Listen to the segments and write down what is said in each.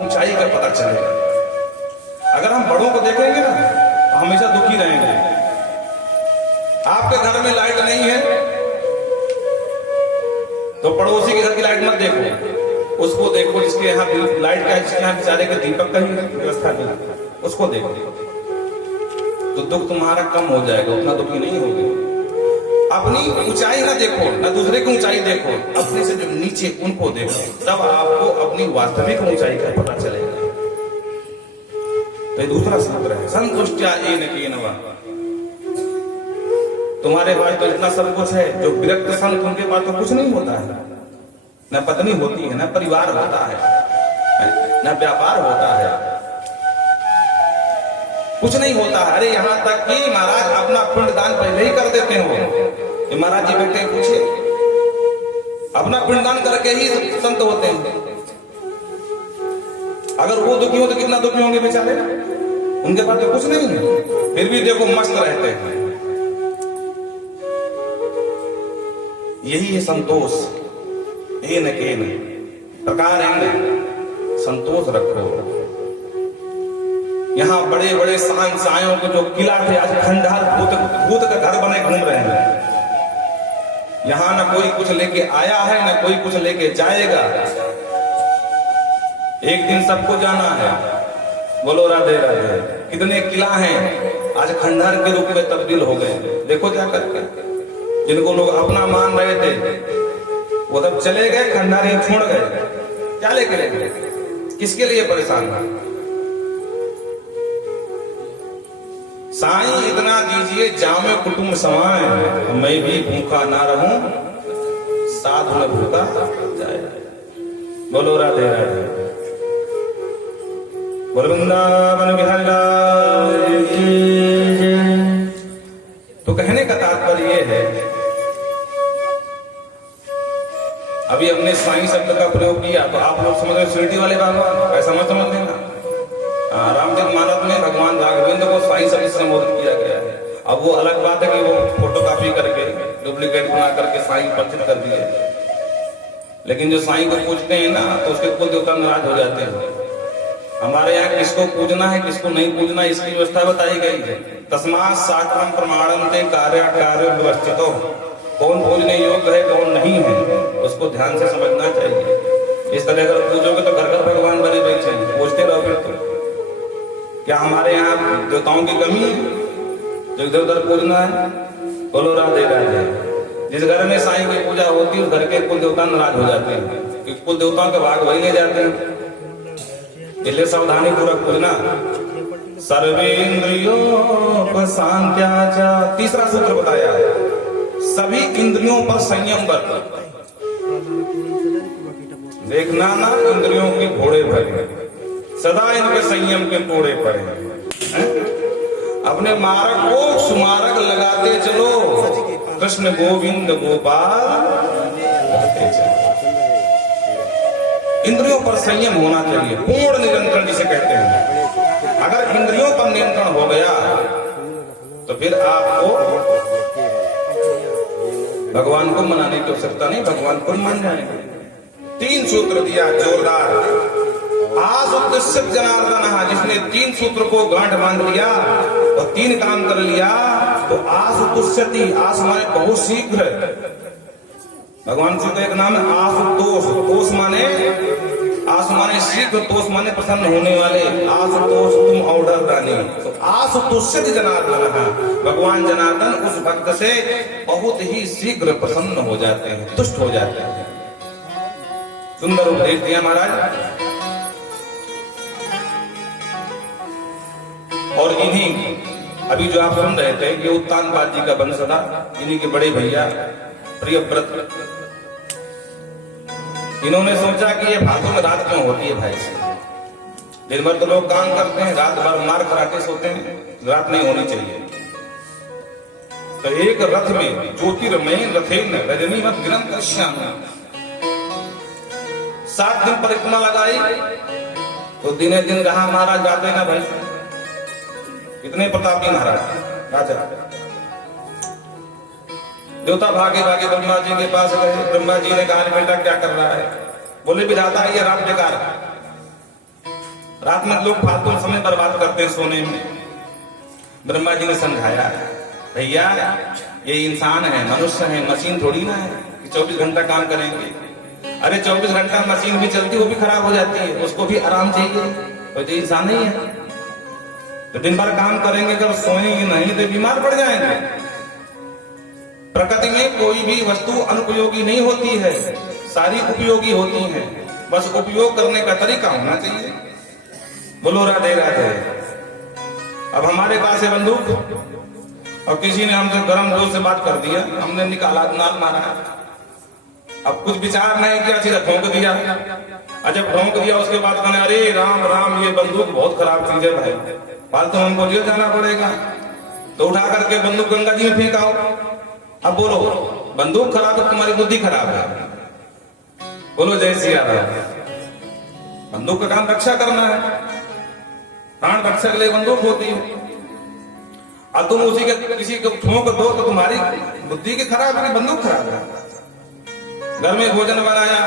ऊंचाई का पता चलेगा। अगर हम बड़ों को देखेंगे ना तो हमेशा दुखी रहेंगे। आपके घर में लाइट नहीं है तो पड़ोसी के घर की लाइट मत देखो, उसको देखो जिसके यहाँ लाइट का है, जिसके यहाँ बेचारे के दीपक का ही व्यवस्था नहीं, उसको देखो तो दुख तुम्हारा कम हो जाएगा, उतना दुखी नहीं होगे। अपनी ऊंचाई ना देखो, ना दूसरे की ऊंचाई देखो, अपने से जो नीचे उनको देखो, तब आपको अपनी वास्तविक ऊंचाई का पता चलेगा। तो ये दूसरा सूत्र है, संतुष्टया येन केन वा। तुम्हारे पास तो इतना सब कुछ है, जो विरक्त संत उनके पास तो कुछ नहीं होता है, न पत्नी होती है, न परिवार होता है, न व्यापार होता है, कुछ नहीं होता है। अरे यहां तक कि महाराज अपना पिंडदान पहले ही कर देते हो। महाराज जी बेटे पूछिए, अपना पिंडदान करके ही संत होते हैं। अगर वो दुखी हो तो कितना दुखी होंगे बेचारे, उनके पास तो कुछ नहीं है, फिर भी देखो मस्त रहते हैं। यही है संतोष। येन केन प्रकार संतोष रखो। यहाँ बड़े बड़े सायों के जो किला थे आज खंडहर भूत का घर बने घूम रहे हैं। यहाँ न कोई कुछ लेके आया है, न कोई कुछ लेके जाएगा। एक दिन सबको जाना है। बोलो राधे राधे। कितने किला हैं आज खंडहर के रूप में तब्दील हो गए। देखो क्या करके, जिनको लोग अपना मान रहे थे वो तब चले गए, खंडहर ही छोड़ गए। क्या लेके गए, किसके लिए परेशान है? साईं इतना दीजिए जामे कुटुंब समाए, मैं भी भूखा ना रहूं, साधु में भूखा जाए। बोलो राधे राधे। बोलो वृंदावन बिहारी लाल की। तो कहने का तात्पर्य ये है, अभी हमने साईं शब्द का प्रयोग किया तो आप लोग समझ रहे शिरडी वाले बाबा, ऐसा मत समझ लेना। रामचरित मानस में भगवान राघवेंद्र को साईं शब्द से संबोधित किया गया है। अब वो अलग बात है कि वो फोटो कॉपी करके डुप्लीकेट बना करके साईं परिचित कर दिए, लेकिन जो साईं को पूजते हैं ना तो उसके कुल देवता नाराज हो जाते हैं। हमारे यहाँ किसको पूजना है किसको नहीं पूजना इसकी व्यवस्था बताई गई है। तस्मात् शास्त्रम प्रमाणन्ते कार्य व्यवस्थितो। कौन पूजने योग्य है कौन नहीं है उसको ध्यान से समझना चाहिए। इस तरह अगर पूजोगे तो घर घर भगवान बने बैठे हैं, पूछते रहो। फिर तो क्या हमारे यहाँ देवताओं की कमी है जो इधर उधर पूजना है? बोलो राधे राधे। जिस घर में साईं की पूजा होती है उस घर के कुल देवता नाराज हो जाते हैं, क्योंकि कुल देवताओं के भाग वही ले जाते हैं। इसलिए सावधानी पूर्वक पूजना। सर्वेंद्रियों पर शांत्या। तीसरा सूत्र बताया, सभी इंद्रियों पर संयम बरत। देखना ना इंद्रियों के घोड़े भरे, सदा इनके संयम के कोड़े पड़े। अपने मार्ग को सुमार्ग लगाते चलो, कृष्ण गोविंद गोपाल कहते चलो। इंद्रियों पर संयम होना चाहिए, पूर्ण नियंत्रण जिसे कहते हैं। अगर इंद्रियों पर नियंत्रण हो गया तो फिर आपको भगवान को मनाने की आवश्यकता नहीं, भगवान को मान जाएंगे। 3 सूत्र दिया जोरदार। आसुतुष्य जनार्दन, जिसने 3 सूत्र को गांठ बांध लिया और 3 काम कर लिया तो आसुतुष्यति। आस माने बहुत शीघ्र। भगवान जी का एक नाम है आसुतोष। तोष माने आस माने शीघ्र, तोष माने प्रसन्न होने वाले। आसुतोष तुम ऑर्डर दानी। तो आसुतुष्यति जनार्दन, भगवान जनार्दन उस भक्त से बहुत ही शीघ्र प्रसन्न हो जाते हैं, तुष्ट हो जाते हैं। सुंदर उपदेश दिया महाराज। और इन्हीं अभी जो आप सुन रहे थे ये उत्तानपाद जी का वंशधा, इन्हीं के बड़े भैया प्रियव्रत, इन्होंने सोचा कि ये फालतू में रात क्यों होती है भाई। दिन भर तो लोग काम करते हैं, रात भर मार खराटे सोते हैं, रात नहीं होनी चाहिए। तो एक रथ में ज्योतिर्मय रथेन रजनीमत गिरंत श्याम 7 दिन परिक्रमा लगाई तो दिने दिन रहा महाराज जाते ना भाई। कितने प्रतापी महाराज राजा। देवता भागे भागे ब्रह्मा जी के पास गए। ब्रह्मा जी ने कहा बेटा क्या कर रहा है? बोले विधाता ये रात बेकार। रात में लोग फालतू समय बर्बाद करते हैं सोने में। ब्रह्मा जी ने समझाया, भैया ये इंसान है, मनुष्य है, मशीन थोड़ी ना है कि 24 घंटा काम करेंगे। अरे 24 घंटा मशीन भी चलती, वो भी खराब हो जाती है, उसको भी आराम चाहिए। तो ये इंसान नहीं है, तो दिन भर काम करेंगे, अगर सोएंगे नहीं तो बीमार पड़ जाएंगे। प्रकृति में कोई भी वस्तु अनुपयोगी नहीं होती है, सारी उपयोगी होती है, बस उपयोग करने का तरीका होना चाहिए। बोलो राधे राधे। अब हमारे पास है बंदूक और किसी ने हमसे गर्म जोर से बात कर दिया, हमने निकाला, नाल मारा, अब कुछ विचार नहीं किया, सीधा ठोंक दिया। जब ठोंक दिया उसके बाद कहने, अरे राम राम ये बंदूक बहुत खराब चीज है भाई, फालतू हमको जेल जाना पड़ेगा। तो उठा करके बंदूक गंगा जी में फेंकाओ। अब बोलो, बंदूक खराब है, तुम्हारी बुद्धि खराब है। बोलो जय सिया राम। बंदूक का काम रक्षा करना है, प्राण रक्षा के लिए बंदूक होती है। और तुम उसी के किसी को ठोंक दो तो तुम्हारी बुद्धि की खराब है, बंदूक खराब है। घर में भोजन बनाया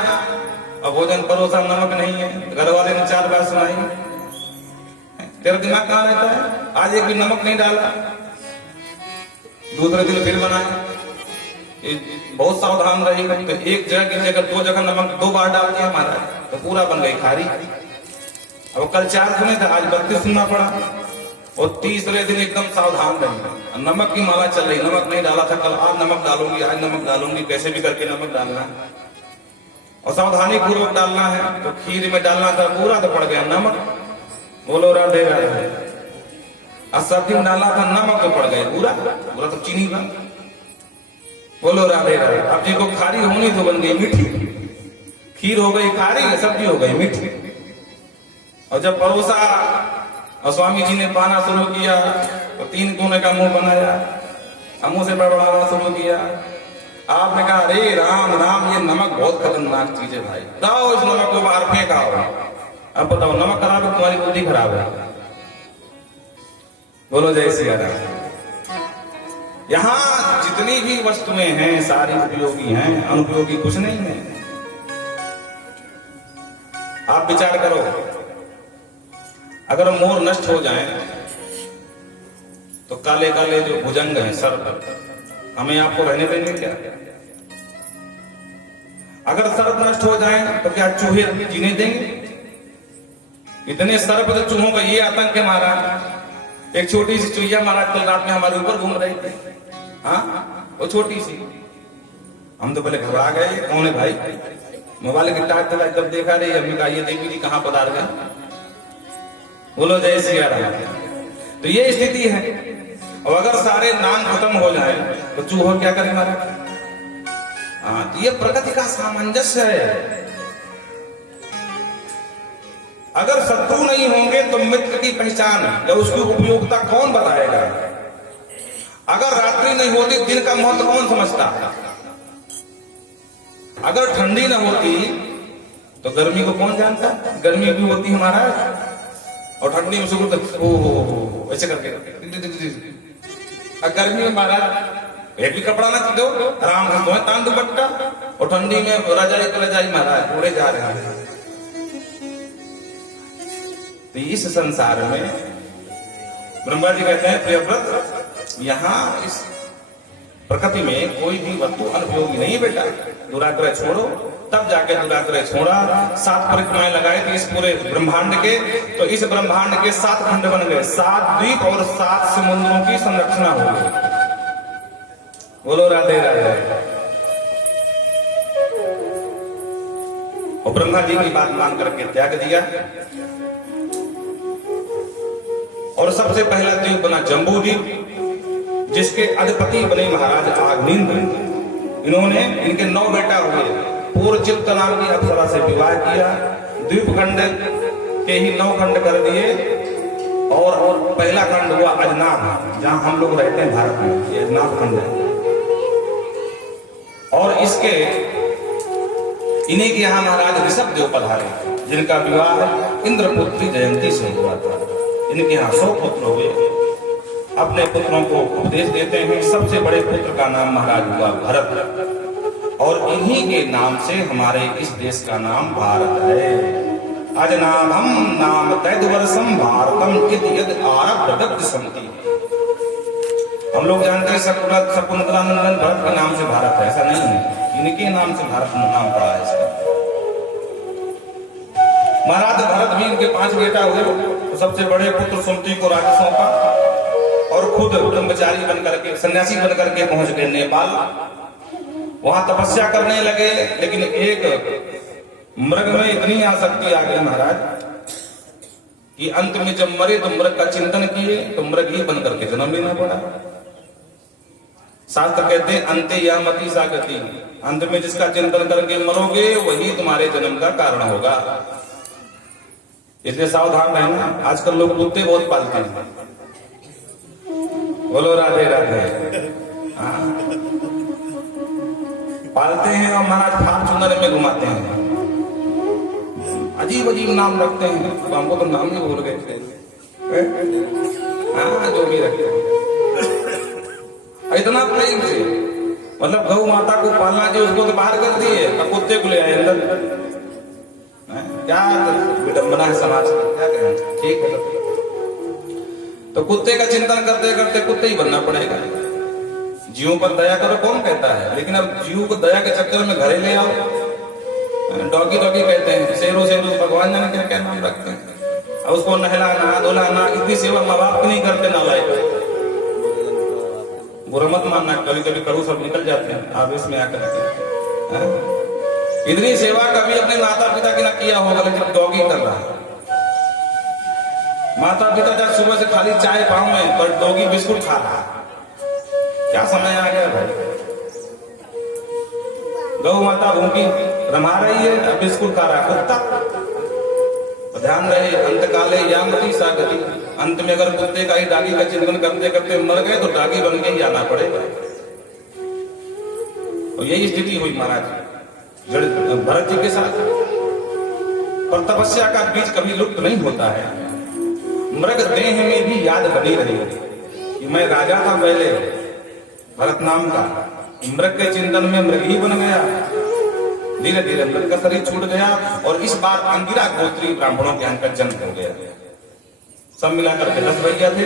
और भोजन परोसा, नमक नहीं है, घर वाले ने 4 बार सुनाई, तेरा दिमाग कहां रहता है? आज एक भी नमक नहीं डाला, दूसरे दिन फिर बनाया, बहुत सावधान रहेगा। तो एक जगह की जगह 2 जगह नमक 2 बार डाल दिया हमारा, तो पूरा बन गई खारी। अब कल 4 सुने थे, आज 32 सुनना पड़ा। और तीसरे दिन एकदम सावधान रही, नमक की माला चल रही, नमक नहीं डाला था कल, आज नमक डालूंगी, आज नमक डालूंगी, कैसे भी करके नमक डालना है और सावधानी पूर्वक डालना है। तो खीर में डालना था, पूरा तो पड़ गया नमक। बोलो राधे राधे। और सब्जी में डालना था, नमक तो पड़ गया पूरा, पूरा तो चीनी का। बोलो राधे राधे। अब जी को खारी होनी तो बन गई मीठी, खीर हो गई खारी, सब्जी हो गई मीठी। और जब परोसा और स्वामी जी ने पाना शुरू किया तो 3 कोने का मुंह बनाया, मुंह से बड़बड़ाना शुरू किया। आपने कहा, अरे राम राम ये नमक बहुत खतरनाक चीज है भाई, लाओ इस नमक को बाहर फेंकाओ। अब बताओ, नमक खराब है, तुम्हारी बुद्धि खराब है। बोलो जय सिया राम। यहां जितनी भी वस्तुएं हैं सारी उपयोगी हैं, अनुपयोगी कुछ नहीं है। आप विचार करो, अगर मोर नष्ट हो जाए तो काले काले जो भुजंग हैं सर्प, हमें आपको रहने देंगे क्या? अगर सर्प नष्ट हो जाए तो क्या चूहे जीने देंगे? इतने सर्प तो चूहों का ये आतंक है महाराज। एक छोटी सी चुहिया महाराज कल रात में हमारे ऊपर घूम रही थी, हाँ वो छोटी सी। हम तो पहले घबरा गए, कौन है भाई? मोबाइल की टाट चला, जब देखा रही हमने कहा, ये देवी जी कहां पधार गए। बोलो जय सिया राम। तो ये स्थिति है। और अगर सारे नाम खत्म हो जाए तो चूहा क्या करे महाराज? हाँ, तो ये प्रकृति का सामंजस्य है। अगर शत्रु नहीं होंगे तो मित्र की पहचान या उसकी उपयोगिता कौन बताएगा? अगर रात्रि नहीं होती दिन का महत्व कौन समझता? अगर ठंडी न होती तो गर्मी को कौन जानता? गर्मी भी होती हमारा, और ठंडी में शुरू ओ ऐसे करके गर्मी में महाराज एक भी कपड़ा ना दो, आराम से सोए तान दुपट्टा, और ठंडी में रजाई तो रजाई महाराज उड़े जा रहे हैं। तो इस संसार में ब्रह्मा जी कहते हैं, प्रियव्रत यहाँ इस प्रकृति में कोई भी वस्तु अनुपयोगी नहीं बेटा, दुराग्रह छोड़ो। तब जाके दुराग्रह छोड़ा, 7 परिक्रमाएं लगाई थी इस पूरे ब्रह्मांड के। तो इस ब्रह्मांड के 7 खंड बन गए, 7 द्वीप और 7 समुद्रों की संरक्षणा हो गई। बोलो राधे राधे। और ब्रह्मा जी की बात मान करके त्याग दिया। और सबसे पहला द्वीप बना जम्बूद्वीप, जिसके अधिपति बने महाराज आग्नेय। इन्होंने इनके 9 बेटा हुए। पूर्वचित्त नाम की अप्सरा से विवाह किया, द्वीप खंड के ही 9 खंड कर दिए। और पहला खंड हुआ अजनाब, जहां हम लोग रहते हैं भारत में, ये अजनाब खंड है। और इसके इन्हीं के यहाँ महाराज ऋषभ देव पधारे, जिनका विवाह इंद्रपुत्री जयंती से हुआ था। इनके यहाँ 100 पुत्र हुए। अपने पुत्रों को उपदेश देते हैं। सबसे बड़े पुत्र का नाम महाराज हुआ भरत, और इन्हीं के नाम से हमारे इस देश का नाम भारत है। अजनाभम नाम तैद्वर्षम भारतम इति यद आरब्ध संति। हम लोग जानते हैं शकुंतलानंदन भरत के नाम से भारत है, ऐसा नहीं है, इनके नाम से भारत नाम पड़ा है इसका। महाराज भरत भी इनके 5 बेटा हुए, तो सबसे बड़े पुत्र सुमति को राज्य सौंपा और खुद ब्रह्मचारी बनकर के, सन्यासी बनकर के पहुंच गए नेपाल। वहां तपस्या करने लगे, लेकिन एक मृग में इतनी आसक्ति आ गई महाराज कि अंत में जब मरे तो मृग का चिंतन किए तो मृग ही बनकर के जन्म लेना पड़ा। शास्त्र कहते हैं अंते या मति सागति, अंत में जिसका चिंतन करके मरोगे वही तुम्हारे जन्म का कारण होगा। इसलिए सावधान रहना। आजकल लोग कुत्ते बहुत पालते हैं, बोलो राधे राधे। पालते हैं और महाराज फॉर्च्यूनर में घुमाते हैं, अजीब अजीब नाम रखते हैं, तो हमको तो नाम ही भूल गए। हाँ, जो भी रखते हैं इतना प्रेम से, मतलब गौ माता को पालना चाहिए, उसको तो बाहर कर दिए, अब कुत्ते को ले आए अंदर। क्या विडंबना है समाज की, क्या कहें, ठीक है। तो कुत्ते का चिंतन करते करते कुत्ते ही बनना पड़ेगा। जीवों पर दया करो कौन कहता है, लेकिन अब जीव को दया के चक्कर में घरे ले आओ, डॉगी डॉगी कहते हैं, शेरों शेरों भगवान जाने क्या क्या नाम रखते हैं। अब उसको नहलाना धुलाना, इतनी सेवा माँ बाप की नहीं करते, ना लायक। बुरा मत मानना, कभी कभी करू सब निकल जाते हैं आवेश में आकर के। इतनी सेवा कभी अपने माता पिता की ना किया होगा, लेकिन डॉगी कर रहा है। माता पिता जब सुबह से खाली चाय पाऊं में, पर डॉगी बिस्कुट खा रहा है। क्या समय आ गया भाई, गौ माता भूखी रमा रही है, अब बिस्कुट खा रहा है कुत्ता। ध्यान रहे, अंतकाले यामति सागति, अंत में अगर कुत्ते का ही डागी का चिंतन करते करते मर गए तो डागी बन के ही आना पड़ेगा। और यही स्थिति हुई महाराज भरत जी के साथ। पर तपस्या का बीज कभी लुप्त नहीं होता है। मृग देह में भी याद बनी रही कि मैं राजा था पहले, भरत नाम का। मृग के चिंतन में मृग ही बन गया। धीरे धीरे मृग का शरीर छूट गया और इस बार अंगिरा गोत्री ब्राह्मणों के यहाँ का जन्म हो गया। सब मिलाकर के 10 भैया थे।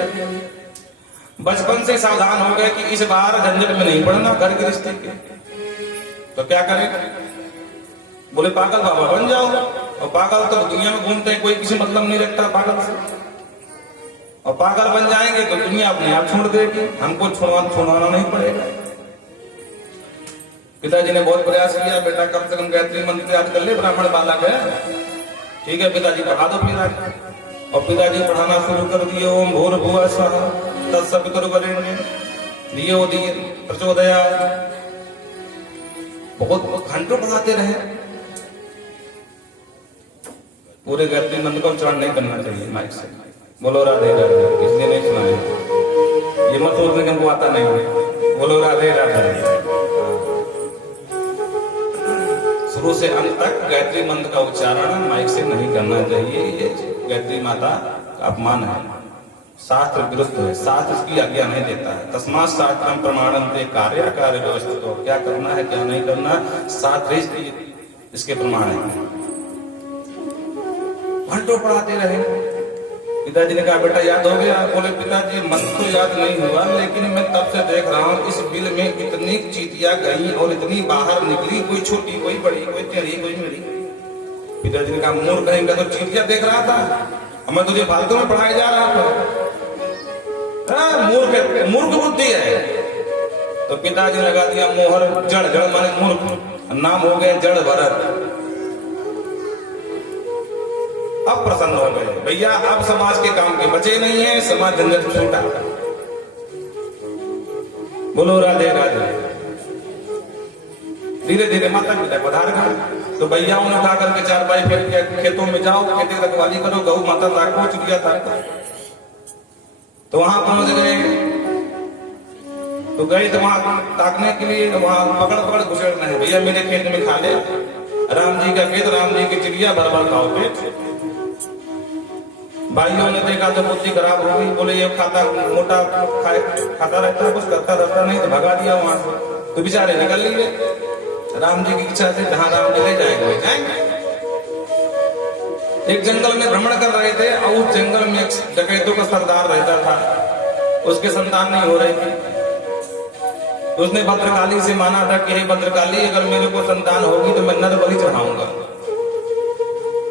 बचपन से सावधान हो गए कि इस बार झंझट में नहीं पड़ना घर गृहस्थी के। तो क्या करें, बोले पागल बाबा बन जाओ। और पागल तो दुनिया में घूमते हैं, कोई किसी मतलब नहीं रखता पागल से। और पागल बन जाएंगे तो दुनिया अपने आप छोड़ देगी, हमको छुड़वाना नहीं पड़ेगा। पिताजी ने बहुत प्रयास किया, बेटा कम से कम गायत्री मंत्र याद कर ले, ब्राह्मण बालक है। ठीक है पिताजी, पढ़ा दो फिर। और पिताजी पढ़ाना शुरू कर दिए। ओम भूर्भुवः स्वः तत्सवितुर्वरेण्यं धियो यो न प्रचोदयात्। बहुत घंटों पढ़ाते रहे। पूरे गायत्री मंत्र का उच्चारण नहीं करना चाहिए माइक से, बोलो राधे राधे, इसलिए नहीं सुनाया। ये मत सोचने कि हमको आता नहीं है, बोलो राधे राधे। शुरू से अंत तक गायत्री मंत्र का उच्चारण माइक से नहीं करना चाहिए। ये गायत्री माता का अपमान है, शास्त्र विरुद्ध है, शास्त्र इसकी आज्ञा नहीं देता है। तस्मात् शास्त्रम प्रमाणन्ते कार्य कार्य व्यवस्थितो, क्या करना है क्या नहीं करना, शास्त्र इसके प्रमाण है। घंटों पढ़ाते रहे। पिताजी ने कहा बेटा याद हो गया? बोले पिताजी मंत्र तो याद नहीं हुआ, लेकिन मैं तब से देख रहा हूँ इस बिल में इतनी चीटियां गई और इतनी बाहर निकली, कोई छोटी कोई बड़ी, कोई टेढ़ी कोई मेढ़ी। पिताजी ने कहा मूर्ख कहेंगे, तो चीटियां देख रहा था, मैं तुझे फालतू में पढ़ाया जा रहा था। मूर्ख बुद्धि है। तो पिताजी लगा दिया मोहर, जड़ जड़ माने मूर्ख, नाम हो गए जड़ भरत। अब प्रसन्न हो गए भैया, अब समाज के काम के बचे नहीं है, समाज झंझट छूटा। बोलो राधे राधे। धीरे धीरे माता पिता पधार गए। तो भैया उन्हें उठा करके 4 बाई फेंक खेतों में जाओ, खेती रखवाली करो, गौ माता ताको, चिड़िया ताको। तो वहां पहुंच गए। तो गए तो वहां ताकने के लिए, वहां पकड़ पकड़ घुसेड़ना है, भैया मेरे खेत में खा ले। राम जी का खेत, राम जी की चिड़िया, भर भर खाओ पेट। भाइयों ने देखा तो बुद्धि खराब हो गई। बोले ये खाता मोटा खाता रहता है, कुछ करता रहता नहीं, तो भगा दिया वहां से। तो बेचारे निकल लिए राम जी की इच्छा से, जहां राम जी ले जाएंगे जाएंगे। एक जंगल में भ्रमण कर रहे थे और उस जंगल में एक डकैतों का सरदार रहता था, उसके संतान नहीं हो रही थी। तो उसने भद्रकाली से माना था कि हे भद्रकाली, अगर मेरे को संतान होगी तो मैं नर बलि चढ़ाऊंगा।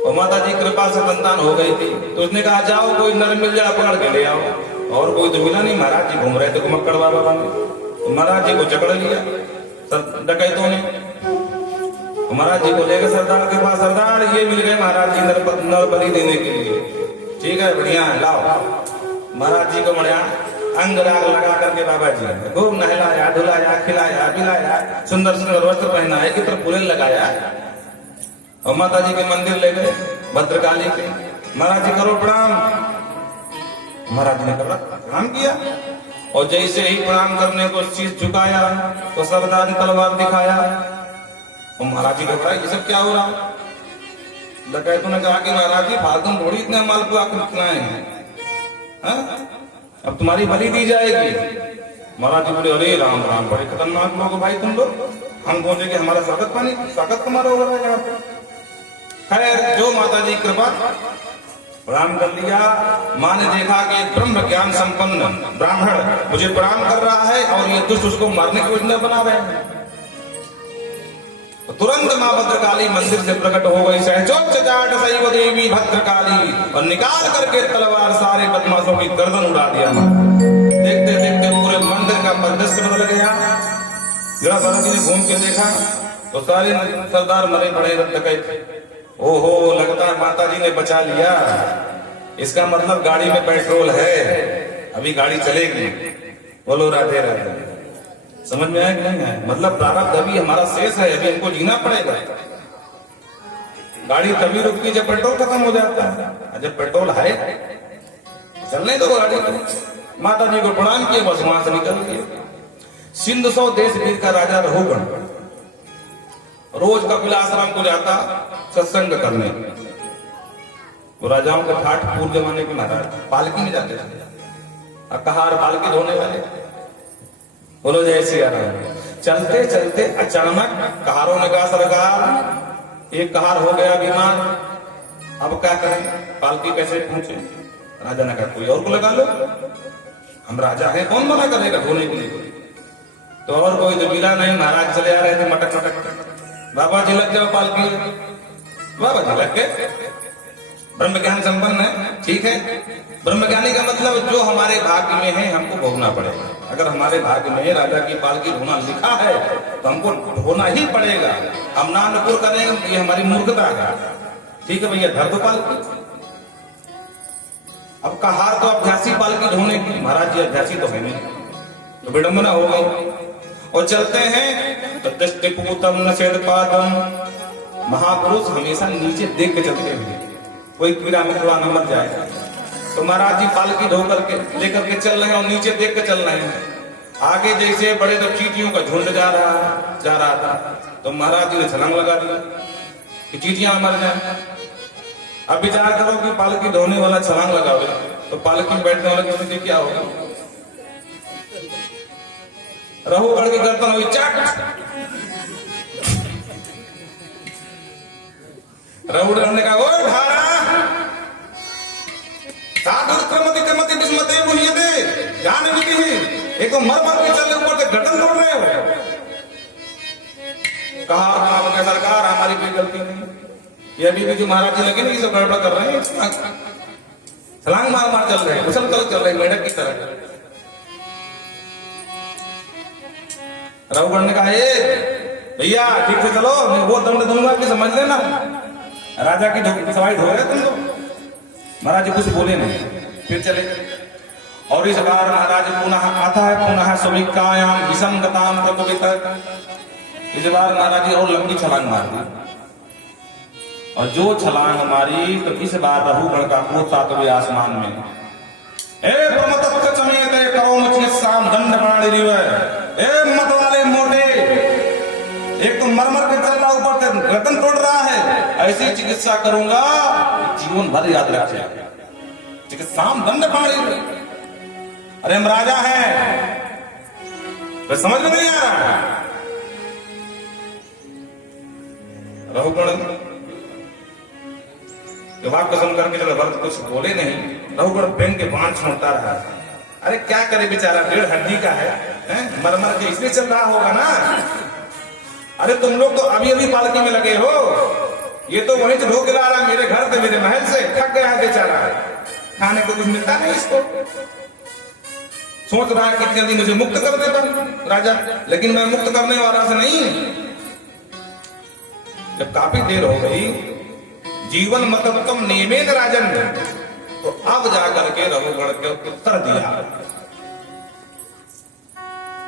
और माता जी कृपा से संतान हो गई थी। तो उसने कहा जाओ कोई नर मिल जाए पकड़ के ले आओ। और कोई तो मिला नहीं, महाराज जी घूम रहे थे घुमक्कड़ बाबा ने, तो महाराज जी को जकड़ लिया डकैतों ने। महाराज जी को लेकर सरदार के पास, सरदार ये मिल गए महाराज जी नर बलि देने के लिए। ठीक है, बढ़िया है, लाओ। महाराज जी को बढ़िया अंग राग लगा करके बाबा जी ने खूब नहलाया, धुलाया, खिलाया, पिलाया, सुंदर सुंदर वस्त्र पहनाए, कितना फूले लगाया और माता जी के मंदिर ले गए भद्रकाली के। महाराज जी करो प्रणाम। महाराज जी ने प्रणाम किया और जैसे ही प्रणाम करने को शीश झुकाया तो सरदार ने तलवार दिखाया। और महाराज जी को कहा ये सब क्या हो रहा? डकैतों ने कहा कि महाराज जी फालतू थोड़ी इतने माल को आकर है, अब तुम्हारी बलि दी जाएगी। महाराज जी बोले अरे राम राम, बड़े खतरनाक लोग हो भाई तुम लोग, हम सोचे कि हमारा स्वागत तुम्हारा हो रहा है यहाँ पे। खैर जो माता जी कृपा, प्रणाम कर लिया। माँ ने देखा कि एक ब्रह्म ज्ञान संपन्न ब्राह्मण मुझे प्रणाम कर रहा है और ये दुष्ट उसको मारने की योजना बना रहे हैं। तो तुरंत माँ भद्रकाली मंदिर से प्रकट हो गई, सहचोच्चाट सैव देवी भद्रकाली, और निकाल करके तलवार सारे बदमाशों की गर्दन उड़ा दिया। देखते देखते पूरे मंदिर का परिदृश्य बदल गया। जरा बाबा जी ने घूम के देखा तो सारे सरदार मरे पड़े डकैत। ओहो, लगता है माता जी ने बचा लिया। इसका मतलब गाड़ी में पेट्रोल है, अभी गाड़ी चलेगी। बोलो राधे राधे। समझ में आया कि नहीं आया? मतलब प्रारब्ध अभी हमारा शेष है, अभी हमको जीना पड़ेगा। गाड़ी तभी रुकती जब पेट्रोल खत्म हो जाता है। जब पेट्रोल है चलने दो गाड़ी को। माता जी को प्रणाम किए, बस वहां से निकल गए। सिंध सौ देश वीर का राजा रहुगण रोज कपिलाश्रम को जाता सत्संग करने। वो राजाओं के ठाठ पूर्व जमाने के महाराज पालकी में जाते थे, कहार पालकी धोने वाले। बोलो जय सिया राम। चलते चलते अचानक कहारों ने कहा सरकार एक कहार हो गया बीमार, अब क्या करें, पालकी कैसे पहुंचे? राजा ने कहा कोई और को लगा लो, हम राजा हैं, कौन मना करेगा धोने के लिए। तो और कोई तो मिला नहीं, महाराज चले आ रहे थे मटक मटक। बाबा जी लग जाओ पालकी। बाबा जी लग गए। ब्रह्म ज्ञान संपन्न है, ठीक है। ब्रह्म ज्ञानी का मतलब जो हमारे भाग्य में है हमको भोगना पड़ेगा। अगर हमारे भाग्य में राजा की पालकी ढोना लिखा है तो हमको ढोना ही पड़ेगा। हम ना अनुकूल करेंगे ये हमारी मूर्खता है। ठीक है भैया, धर दो पालकी। अब कहार तो अभ्यासी पालकी ढोने की, महाराज जी अभ्यासी तो है नहीं, तो विडंबना हो गई। और चलते हैं तो दृष्टिपूतम न पादम। महापुरुष हमेशा नीचे देख के चलते हैं, कोई कीड़ा मकोड़ा न मर जाए। तो महाराज जी पालकी ढो करके लेकर के चल रहे हैं और नीचे देख के चल रहे हैं। आगे जैसे बड़े तो चींटियों का झुंड जा रहा था, तो महाराज जी ने छलांग लगा दिया कि चींटियां मर जाए। अब विचार करो कि पालकी ढोने वाला छलांग लगावे तो पालकी में बैठने वाला की स्थिति क्या होगी? रहुगण की गर्दन हुई चट। रहुगण ने कहा ओ ढारा साधु क्रमति क्रमति विस्मते मुह्यते ज्ञान विधि है, एक तो मर के चलने ऊपर से गर्दन तोड़ रहे हो। कहा आपके सरकार हमारी कोई गलती नहीं, ये अभी भी जो महाराज जी लगे नहीं सब गड़बड़ कर रहे हैं, छलांग मार मार चल रहे हैं, उछल चल रहे मेढक की तरह। रहुगण ने कहा भैया ठीक से चलो, मैं वो दंड दूंगा कि समझ लेना राजा की सवारी ढो रहे तुम लोग। महाराज जी कुछ बोले नहीं, फिर चले। और इस बार महाराज पुनः आता है पुनः सविकायाम विसंगताम प्रकोपित। इस बार महाराज जी और लंबी छलांग मार दी, और जो छलांग मारी तो इस बार रहुगण का क्रोध 7वें आसमान में। ए ब्रह्मतत्व चमेते करोम चिकित्साम दंड प्राणी रिव। ए मत वाले मोटे, एक तो मरमर के चल रहा ऊपर से गर्दन तोड़ रहा है, ऐसी चिकित्सा करूंगा जीवन भर याद रखे। चिकित्साम दंड प्राणी। अरे हम राजा हैं, तो समझ में नहीं आ रहा। रहुगण कि वाक्य सुन करके चलो भरत कुछ बोले नहीं, रघुगण प्रेम के बाण छोड़ता रहा। अरे क्या करे बेचारा, 1.5 हड्डी का है, मर के इसलिए चल रहा होगा ना। अरे तुम लोग तो अभी अभी पालकी में लगे हो, ये तो वहीं से ढोक ला रहा मेरे घर से, मेरे महल से, थक गया है बेचारा, खाने को कुछ मिलता नहीं इसको। सोच रहा है कि जल्दी मुझे मुक्त कर दे राजा, लेकिन मैं मुक्त करने वाला से नहीं। जब काफी देर हो गई, जीवन मतत्वम नियमेन राजन, तो अब जाकर के रघुगण के उत्तर दिया।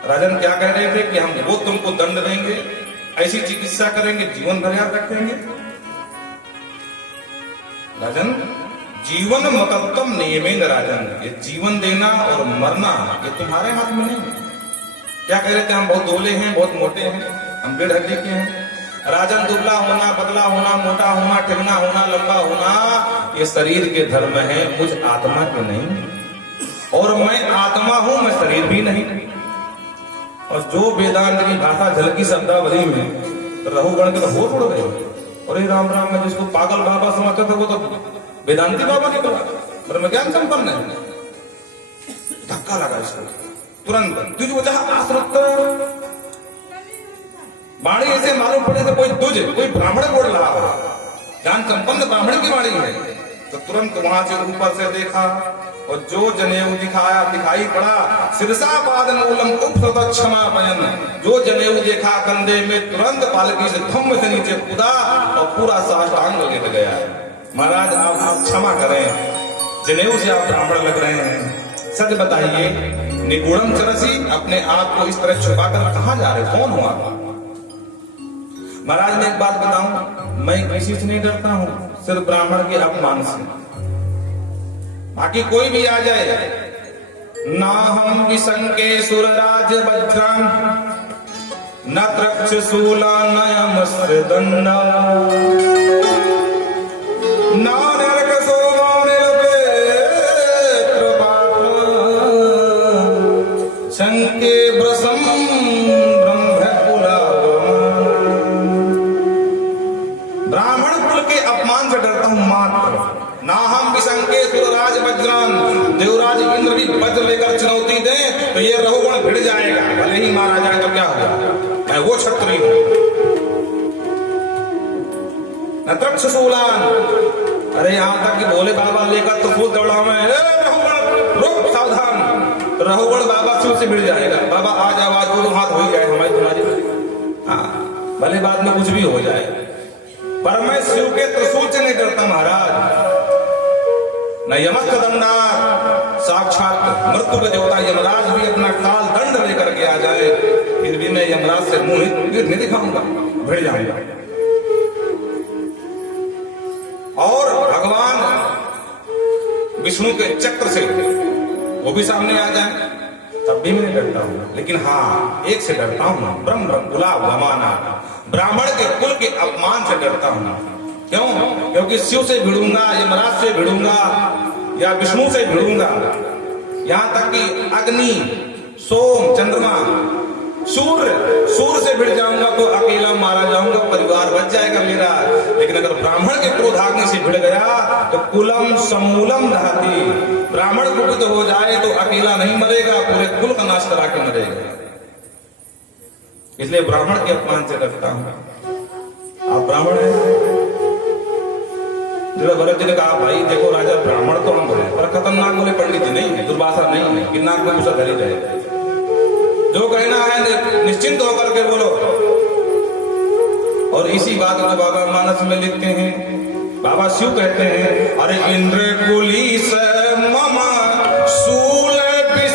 राजन क्या कह रहे थे कि हम वो तुमको दंड देंगे, ऐसी चिकित्सा करेंगे, जीवन भर याद रखेंगे। राजन जीवन मतत्वम नियमेन राजन, ये जीवन देना और मरना ये तुम्हारे हाथ में नहीं। क्या कह रहे थे, हम बहुत दोले हैं, बहुत मोटे हैं, हम 1.5 हड्डी के हैं। राजन दुबला होना, पतला होना, मोटा होना, ठिगना होना, लंबा होना, ये शरीर के धर्म है, मुझ आत्मा के नहीं। और मैं आत्मा हूं, मैं शरीर भी नहीं। और जो वेदांत की भाषा झलकी शब्दावली में, तो रघुगण के तो होश उड़ गए। अरे राम राम, मैं जिसको पागल बाबा समझता था वो तो वेदांती बाबा निकला, ब्रह्म ज्ञान संपन्न है। धक्का लगा इसको तुरंत, तुझ वजह आश्रित वाणी ऐसे मालूम पड़े से कोई तुझ, कोई ब्राह्मण बोल रहा हो, ज्ञान संपन्न ब्राह्मण की वाणी है। तो तुरंत वहां से ऊपर से देखा, और जो जनेऊ दिखाई पड़ा, सिरसा बादन मूलम उपसत क्षमा बयन, जो जनेऊ देखा कंधे में, तुरंत पालकी से धम्म से नीचे कूदा और पूरा साष्टांग लेट गया। महाराज आप क्षमा करें, जनेऊ से आप ब्राह्मण लग रहे हैं, सच बताइए, निगूढ़म चरसी, अपने आप को इस तरह छुपाकर कहां जा रहे, कौन हुआ? महाराज मैं एक बात बताऊं, मैं किसी से नहीं डरता हूं, सिर्फ ब्राह्मण के अपमान से। बाकी कोई भी आ जाए, ना हम विसंके सुरराज वज्रान, न त्रक्षशूला नयमस्त्र दंडा, ना नरकसोमा निरपेत्र पात्र, शंके ब्रसम से डरता हूं मात्र। ना हम विसंके सुरराज वज्रान, देवराज इंद्र भी वज्र लेकर चुनौती दे तो ये रघुगण भिड़ जाएगा, भले ही मारा जाए तो क्या होगा, मैं वो क्षत्रिय हूं। न त्रक्षशूलान, अरे यहां तक कि भोले बाबा लेकर तो फूल दौड़ा में, रघुगण रुक सावधान, रघुगण बाबा शिव से भिड़ जाएगा। बाबा आज आवाज बोलो, हाथ हो जाए हमारी तुम्हारी, हाँ भले बाद में कुछ भी हो जाए, पर मैं शिव के त्रिशूल से नहीं डरता महाराज। न यमस्त्र दंडा, साक्षात मृत्यु के देवता यमराज भी अपना काल दंड लेकर के आ जाए, फिर भी मैं यमराज से मुंह नहीं दिखाऊंगा, भिड़ जाऊंगा। और भगवान विष्णु के चक्र से वो भी सामने आ जाए तब भी मैं नहीं डरता हूं। लेकिन हाँ एक से डरता हूं, ब्रह्म कुला वमाना, ब्राह्मण के कुल के अपमान से डरता हूं। क्यों? क्योंकि शिव से भिड़ूंगा, यमराज से भिड़ूंगा, या विष्णु से भिड़ूंगा, यहां तक कि अग्नि, सोम, चंद्रमा, सूर्य से भिड़ जाऊंगा तो अकेला मारा जाऊंगा, परिवार बच जाएगा मेरा। लेकिन अगर ब्राह्मण के क्रोधाग्नि से भिड़ गया तो कुलम समूलम दहती, ब्राह्मण कुपित हो जाए तो अकेला नहीं मरेगा, पूरे कुल का नाश करा के मरेगा। इसलिए ब्राह्मण के अपमान से डरता हूं। आप ब्राह्मण हैं? भरत जी ने कहा भाई देखो राजा, ब्राह्मण तो हम हैं पर खतरनाक बोले पंडित जी नहीं है, दुर्वासा नहीं है, कि नाक में गुस्सा धरी रहे, जो कहना है निश्चिंत होकर के बोलो। और इसी बात को बाबा मानस में लिखते हैं, बाबा शिव कहते हैं, अरे इंद्र कुलीस मम शूल कर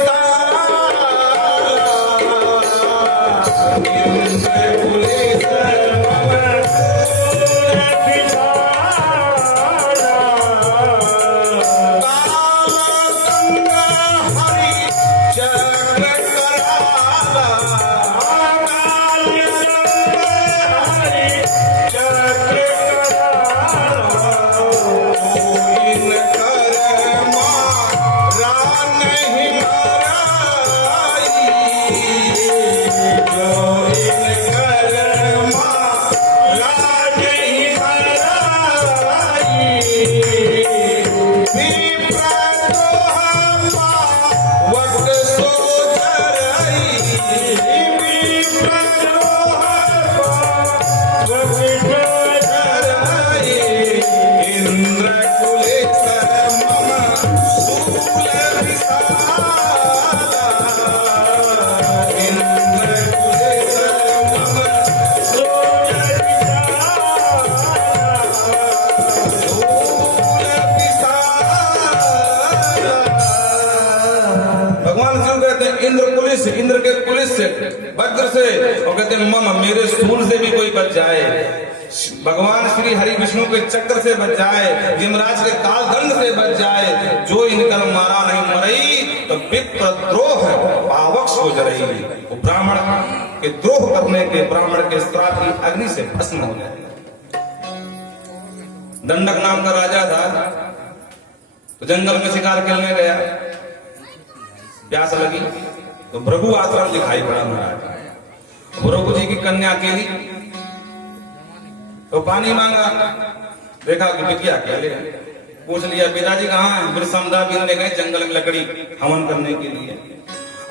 पुलिस, इंद्र के पुलिस से, वज्र से, और कहते मम मेरे सूल से भी कोई बच जाए, भगवान श्री हरि विष्णु के चक्र से बच जाए, यमराज के काल दंड से बच जाए, जो इनकर मारा नहीं मरई तो विप्र द्रोह पावक्ष हो जरई। वो ब्राह्मण के द्रोह करने के, ब्राह्मण के श्राप की अग्नि से भस्म हो जाए। दंडक नाम का राजा था, तो जंगल में शिकार खेलने गया, प्यास लगी तो भृगु आश्रम दिखाई पड़ा महाराज। भृगु जी की कन्या अकेली, तो पानी मांगा, देखा कि बिटिया अकेले, पूछ लिया पिताजी कहाँ हैं? फिर समझा बीनने गए जंगल में लकड़ी हवन करने के लिए।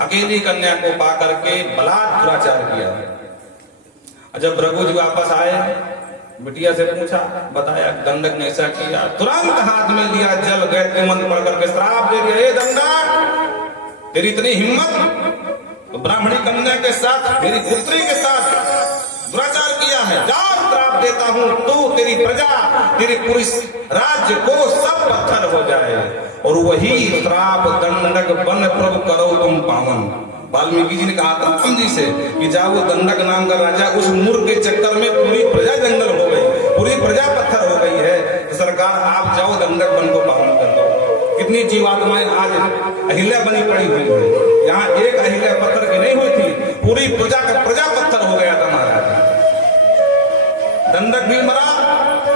अकेली कन्या को पा करके बलात् दुराचार किया। जब भृगु जी वापस आए, बिटिया से पूछा, बताया दंडक ने ऐसा किया। तुरंत हाथ में लिया जल, गायत्री मंत्र पढ़ करके श्राप दे दिया, हे दंडक तेरी इतनी हिम्मत, तो ब्राह्मणी कन्या के साथ, मेरी पुत्री के साथ दुराचार किया है, जाओ श्राप देता हूं, तू तेरी प्रजा, तेरी पूरी राज्य को सब पत्थर हो जाए। और वही श्राप दंडक बन प्रभु करो तुम पावन। वाल्मीकि जी ने कहा था राम जी से कि जाओ, दंडक नाम का राजा, उस मूर्ख के चक्कर में पूरी प्रजा जंगल हो गई, पूरी प्रजा पत्थर हो गई है, तो सरकार आप जाओ दंडक बन को पावन कर दो। कितनी जीवात्माएं आज अहिल्या बनी पड़ी हुई है, यहाँ एक अहिल्या पत्थर की नहीं हुई थी, पूरी प्रजा का प्रजा पत्थर हो गया था महाराज। दंडक भी मरा,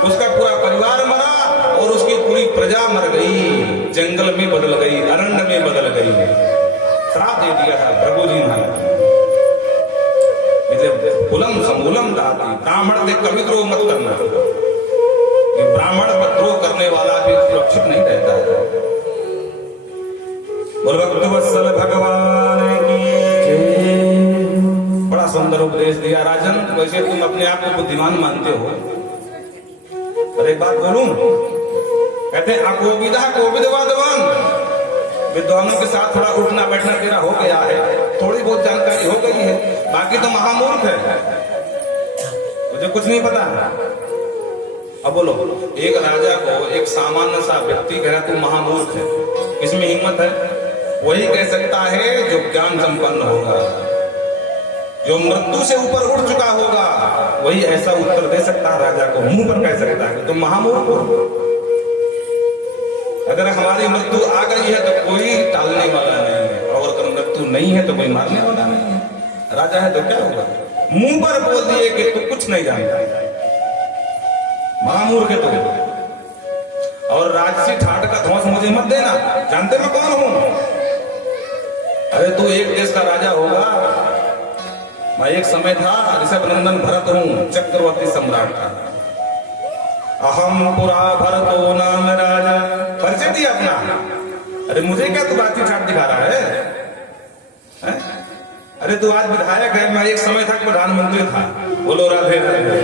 उसका पूरा परिवार मरा, और उसकी पूरी प्रजा मर गई, जंगल में बदल गई, अरण्य में बदल गई। श्राप दे दिया था भृगु जी महाराज। कुलम समूलम दाती, ब्राह्मण से कभी द्रोह मत करना, ब्राह्मण पर द्रोह करने वाला भी सुरक्षित नहीं रहता है। बोल भक्तवत्सल भगवान की। बड़ा सुंदर उपदेश दिया राजन। वैसे तुम अपने आप को बुद्धिमान मानते हो, अरे एक बात बोलूं, कहते हैं अकोविदा कोविदवादवान, विद्वानों के साथ थोड़ा उठना बैठना तेरा हो गया है, थोड़ी बहुत जानकारी हो गई है, बाकी तो महामूर्ख है, मुझे कुछ नहीं पता। अब बोलो, एक राजा को एक सामान्य सा व्यक्ति कह रहा तू महामूर्ख है, इसमें हिम्मत है? वही कह सकता है जो ज्ञान संपन्न होगा, जो मृत्यु से ऊपर उठ चुका होगा, वही ऐसा उत्तर दे सकता है राजा को, मुंह पर कह सकता है तुम महामूर्ख हो। अगर हमारी मृत्यु आ गई है तो कोई टालने वाला नहीं है, और अगर मृत्यु नहीं है तो कोई मारने वाला नहीं है। राजा है तो क्या होगा? मुंह पर बोल दिए कि तू कुछ नहीं जानता, महामूर्ख है तो। और राजसी ठाट का धौंस मुझे मत देना, जानते मैं कौन हूं? अरे तू एक देश का राजा होगा, मैं एक समय था ऋषभ नंदन भरत हूं, चक्रवर्ती सम्राट था। अहम पुरा भरतो नाम राजा, परिचय दिया अपना। अरे मुझे क्या तू बातचीत ठाट दिखा रहा है? अरे तू आज विधायक है, मैं एक समय तक प्रधानमंत्री था। बोलो राधे राधे।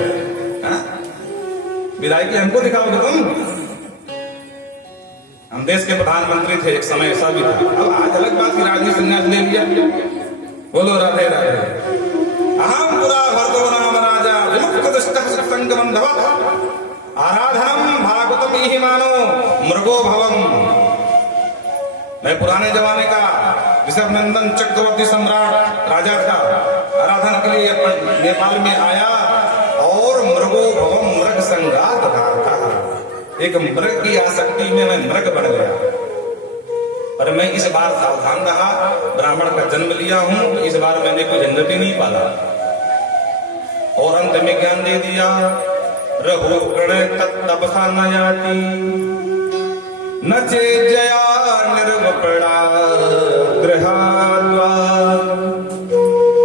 विधायकी हमको दिखाओगे तुम? हम देश के प्रधानमंत्री थे, एक समय ऐसा भी था। अब आज अलग बात की राजनीति संन्यास ले लिया। बोलो राधे राधे। अहम पुरा भरतो नाम राजा, विमुक्त दृष्टः सत्संग बंधवः, आराधनम भागवतम ही मानो मृगो भवम। मैं पुराने जमाने का ऋषभ नंदन चक्रवर्ती सम्राट राजा था, आराधना के लिए नेपाल में आया और मृगो भवम मृग संघात था। एक मृग की आसक्ति में मैं मृग बन गया। पर मैं इस बार सावधान रहा, ब्राह्मण का जन्म लिया हूं, तो इस बार मैंने कोई झंझट ही नहीं पाला। और अंत में ज्ञान दे दिया, रघु गण तत्तपसा न जाती, न चेजया निर्वपड़ा गृहाद्वा,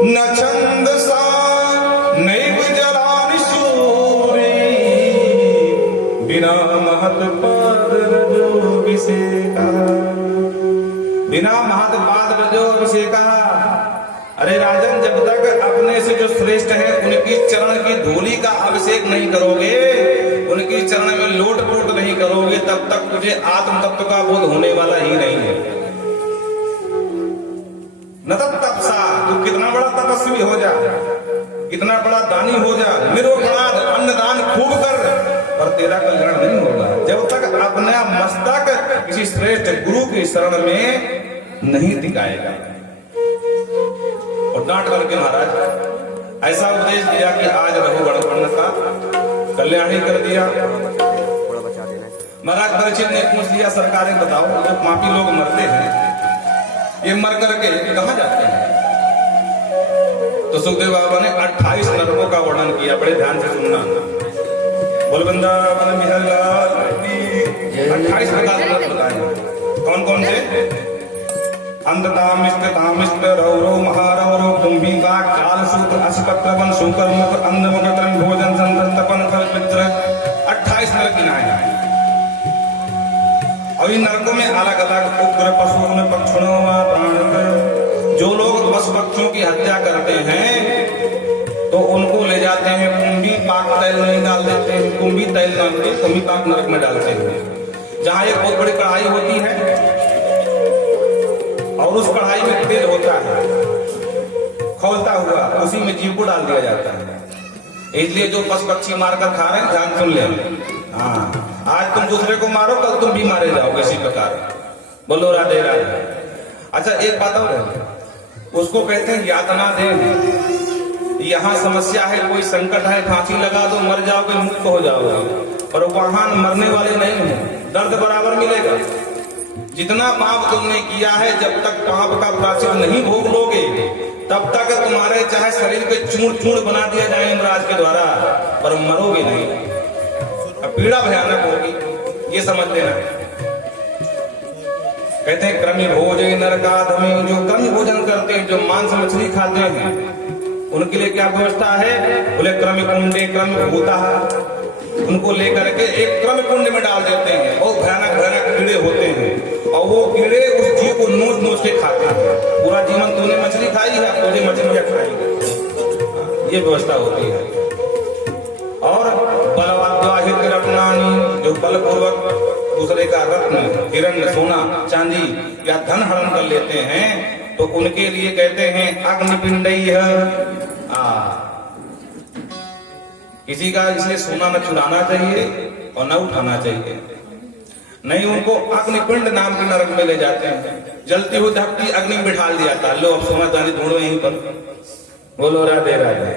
न छंदसा नैव जलानि सूरी, बिना महत पाद रजोभिषेका, बिना महत पाद रजोभिषेका। अरे राजन, जब तक अपने से जो श्रेष्ठ है उनकी चरण की धूलि का अभिषेक नहीं करोगे, उनकी चरण में लोट पोट नहीं करोगे, तब तक तुझे आत्म तत्व का बोध होने वाला ही नहीं है। न तपसा, तू कितना बड़ा तपस्वी हो जा, कितना बड़ा दानी हो जा, निरोपणाद अन्नदान खूब कर, पर तेरा कल्याण नहीं होगा जब तक अपना मस्तक किसी श्रेष्ठ गुरु की शरण में नहीं टिकाएगा। डांट करके महाराज ऐसा उपदेश दिया कि आज रघु गणपर्ण का कल्याण ही कर दिया। महाराज परीक्षित ने पूछ लिया, सरकारें बताओ जो पापी लोग मरते हैं ये मर करके कहाँ जाते हैं? तो सुखदेव बाबा ने 28 नरकों का वर्णन किया। बड़े ध्यान से सुनना। बोल वृंदावन बिहार लाल की 28 प्रकार के नरक बताए। कौन कौन से? अंधतामिष्ट रौरो महारौरो कुंभी का काल सूत्र अश्वत्र वन शुकर मुख अंधमुख क्रम भोजन संतपन फल पित्र 28 नरक गिनाए। और इन नरकों में अलग अलग उग्र पशुओं में पक्षियों प्राण, जो लोग पशु पक्षियों की हत्या करते हैं तो उनको ले जाते हैं कुंभी पाक तैल में डाल देते हैं। कुंभी तैल नाम के कुंभी पाक नरक में डालते हैं, जहाँ एक बहुत बड़ी कढ़ाई होती है और उस कढ़ाई में तेल होता है खौलता हुआ, उसी में जीव को डाल दिया जाता है। इसलिए जो पशु पक्षी मारकर खा रहे हैं ध्यान सुन ले। हाँ, आज तुम दूसरे को मारो, कल तुम भी मारे जाओगे इसी प्रकार। बोलो राधे राधे। अच्छा एक बात और, उसको कहते हैं यातना दे। यहाँ समस्या है, कोई संकट है, फांसी लगा दो, मर जाओगे, मुक्त हो जाओगे। पर वहां मरने वाले नहीं हैं, दर्द बराबर मिलेगा। जितना पाप तुमने किया है, जब तक पाप का प्रायश्चित नहीं भोग लोगे तब तक तुम्हारे चाहे शरीर के चूर्ण चूर्ण बना दिया जाए यमराज के द्वारा, पर मरोगे नहीं। अब पीड़ा भयानक होगी, ये समझ लेना। कहते हैं क्रमी भोजन नरकाधमी, जो क्रमी भोजन करते हैं, जो मांस मछली खाते हैं, उनके लिए क्या व्यवस्था है? बोले क्रमी कुंडे क्रमी भूता, उनको लेकर के एक क्रम कुंड में डाल देते हैं। और भयानक भयानक कीड़े होते हैं और वो कीड़े उस जीव को नोच नोच के खाते हैं। पूरा जीवन तूने मछली खाई है, अब तुझे मछली खाई। ये व्यवस्था होती है। और बलवाद्वाहित रत्नानी, जो बलपूर्वक दूसरे का रत्न हिरण सोना चांदी या धन हरण कर लेते हैं, तो उनके लिए कहते हैं अग्निपिंडई है। किसी का इसलिए सोना न चुराना चाहिए और न उठाना चाहिए, नहीं उनको अग्निपिंड नाम के नरक में ले जाते हैं। जलती हुई धपती अग्नि में बिठा दिया था, लो अब सोना चांदी ढूंढो यहीं पर। बोलो राधे राधे।